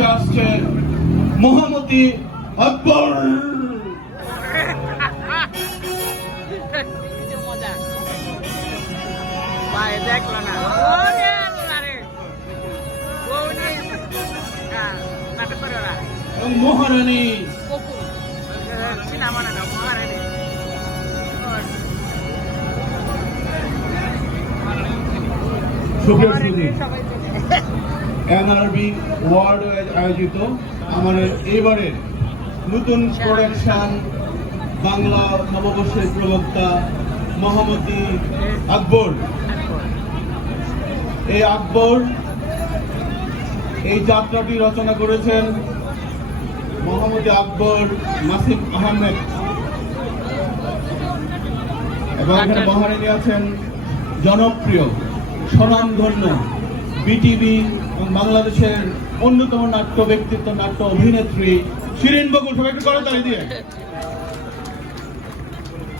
মঞ্চে আসছে মহামতি আকবর। এবং মহারানী এনআরবি ওয়ার্ড আয়োজিত আমাদের এবারের নতুন প্রোডাকশন বাংলা নববর্ষের প্রবক্তা মহামতি আকবর। এই আকবর এই যাত্রাটি রচনা করেছেন মহামতি আকবর নাসিম আহমেদ এবং এখানে মহারানী আছেন জনপ্রিয় স্বনামধন্য বিটিভি এবং বাংলাদেশের অন্যতম নাট্য ব্যক্তিত্ব নাট্য অভিনেত্রী শিরিন বকুল। সবাই একটু করতালি দিয়ে।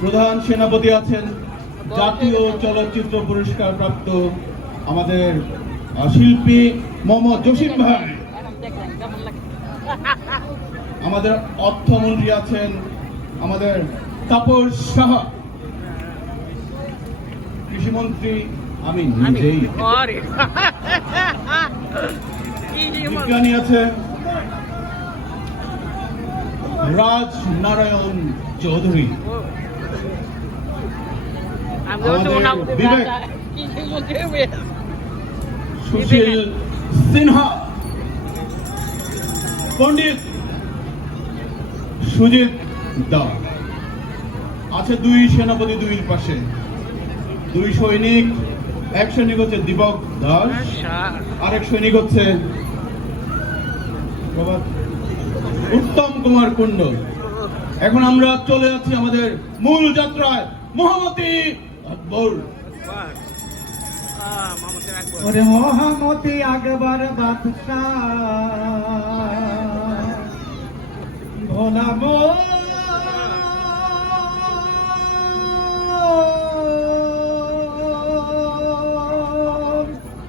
প্রধান সেনাপতি আছেন জাতীয় চলচ্চিত্র পুরস্কার প্রাপ্ত আমাদের শিল্পী মোহাম্মদ জসিম ভাই। আমাদের অর্থমন্ত্রী আছেন আমাদের তাপস সাহা। কৃষিমন্ত্রী আমি নিজেই। বিজ্ঞানী আছে রাজ নারায়ণ চৌধুরী। বিবেক সুশীল সিনহা। পণ্ডিত সুজিত দাস আছে। দুই সেনাপতি দুইয়ের পাশে দুই সৈনিক। এক সৈনিক হচ্ছে দীপক দাস, আরেক সৈনিক হচ্ছে উত্তম কুমার কুণ্ড। এখন আমরা চলে যাচ্ছি আমাদের মূল যাত্রায় মহামতি আকবর। ওরে মহামতি আকবর বাদশাহ ভোলামো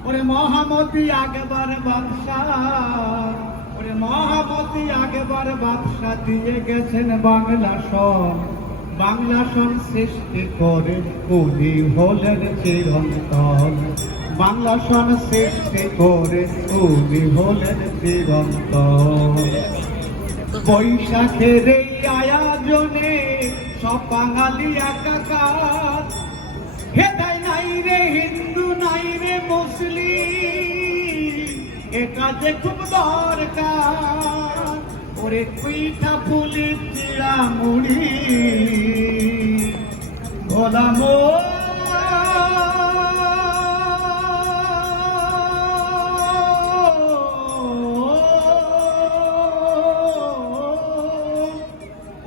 ওরে মহামতি আকবর বাদশাহ। ওরে মহামতি আকবর বাদশাহ দিয়ে গেছেন বাংলা সন। বাংলা সন সৃষ্টি করে উনি হলেন চিরন্তন। বাংলা সন সৃষ্টি করে উনি হলেন চিরন্তন। বৈশাখের এই আয়োজনে সব বাঙালি একাকার। হেদাই নাই রে হিন্দু নাই রে মুসলিম, এটা যে খুব দরকার। ওরে পিঠা পুলি চিড়া মুড়ি ভোলামো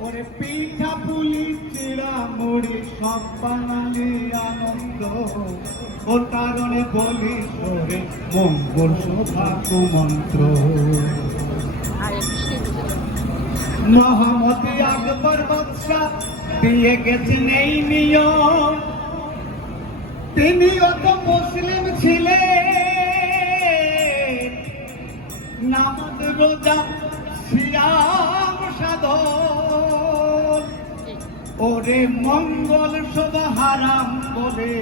ওরে পিঠা পুলি চিড়া মুড়ি সব বাঙালি আনন্দ। ওর কারণে বলি সরে মঙ্গল শোভা কুমন্ত্র। মহামতি আকবর বাদশাহ দিয়ে গেছেন এই নিয়ম। তিনিও তো মুসলিম ছিলেন, নামাজ রোজা সিয়াম সাধন। ওরে মঙ্গল শোভা হারাম বলে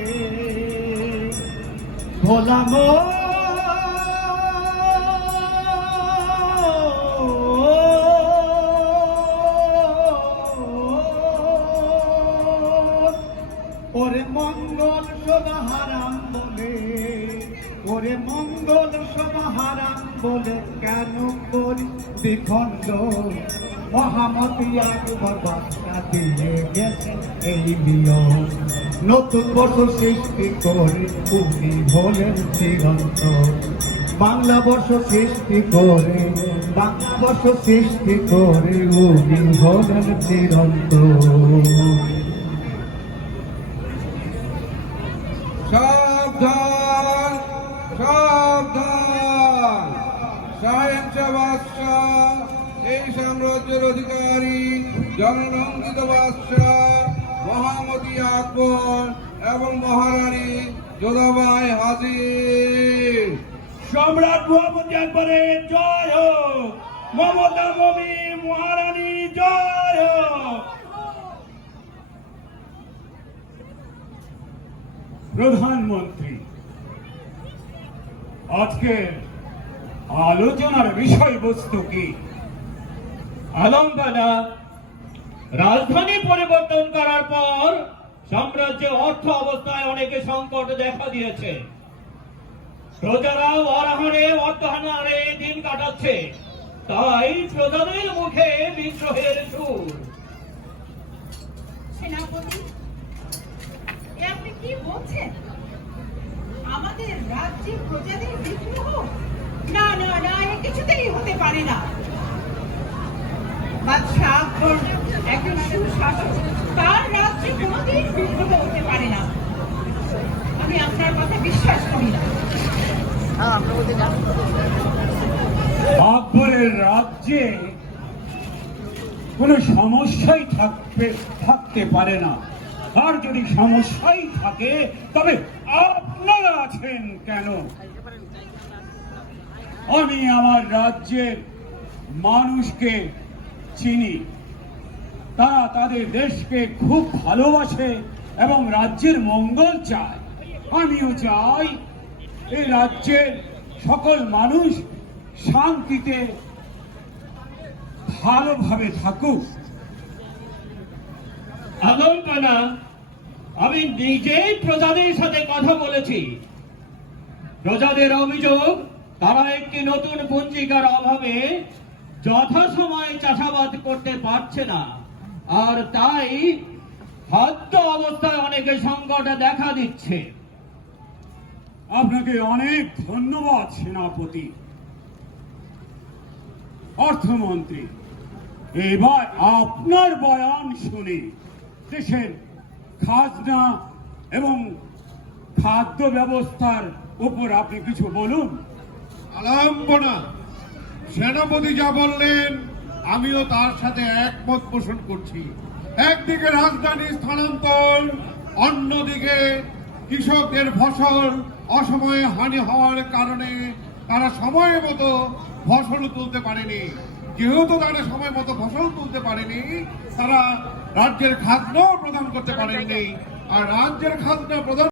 ভোলামো ওরে মঙ্গল শোভা হারাম বলে। ওরে মঙ্গল শোভা হারাম বলে কেন করি দ্বিখণ্ড। মহামতি আকবর বাদশাহ দিয়ে গেছেন এই নিয়ম। নতুন বর্ষ সৃষ্টি করে উনি হলেন চিরন্তন। বাংলা বর্ষ সৃষ্টি করে বাংলা বর্ষ সৃষ্টি করে উনি হলেন চিরন্তন। সাবধান সাবধান, সহিংসা বাদশাহ এই সাম্রাজ্যের অধিকারী জননন্দিত বাদশাহ মহামতি আকবর এবং মহারানী যোধাবাই হাজির। সম্রাট মহামতি আকবরের জয় হোক। মমতা মমি মহারানী জয় হোক। প্রধানমন্ত্রী, আজকের আলোচনার বিষয়বস্তু কি? আলমবালা, রাজধানী পরিবর্তন করার পর সাম্রাজ্যে অর্থ অবস্থায় অনেকে সংকট দেখা দিয়েছে। প্রজারা অরহণে অর্থহারে দিন কাটাচ্ছে, তাই প্রজাদের মুখে বিদ্রোহের সুর। সেনাপতি, এ আপনি কি বলছেন? আমাদের রাজ্যে প্রজাদের বিদ্রোহ? না না না, এ কিছুতেই হতে পারে না। বাদশাহ আকবর একজন সুশাসক, তার রাজ্যে কোনোদিন বিদ্রোহ হতে পারে না। আমি আপনার কথা বিশ্বাস করি না। আকবরের রাজ্যে কোনো সমস্যাই থাকতে পারে না। আর যদি সমস্যাই থাকে তবে আপনারা আছেন কেন? আমি আমার রাজ্যের মানুষকে চিনি, তারা তাদের দেশকে খুব ভালোবাসে এবং রাজ্যের মঙ্গল চায়। আমিও চাই এই রাজ্যের সকল মানুষ শান্তিতে ভালোভাবে থাকুক। আলমবালা, আমি নিজেই প্রজাদের সাথে কথা বলেছি। প্রজাদের অভিযোগ, তারা একটি নতুন পঞ্জিকার অভাবে যথাসময়ে চাষাবাদ করতে পারছে না, আর তাই খাদ্য অবস্থায় অনেকে সংকট দেখা দিচ্ছে। আপনাকে অনেক ধন্যবাদ সেনাপতি। অর্থমন্ত্রী, এবার আপনার বয়ান শুনি। দেশের খাজনা এবং খাদ্য ব্যবস্থার উপর আপনি কিছু বলুন। আলম্বনা, সেনাপতি যা বললেন আমিও তার সাথে একমত পোষণ করছি। একদিকে রাজধানী স্থানান্তর, অন্যদিকে কৃষকদের ফসল অসময়ে হানি হওয়ার কারণে তারা সময় মতো ফসল তুলতে পারেনি। যেহেতু তারা সময় মতো ফসল তুলতে পারেনি, তারা রাজ্যের খাজনাও প্রদান করতে পারেনি। আর রাজ্যের খাজনা প্রদান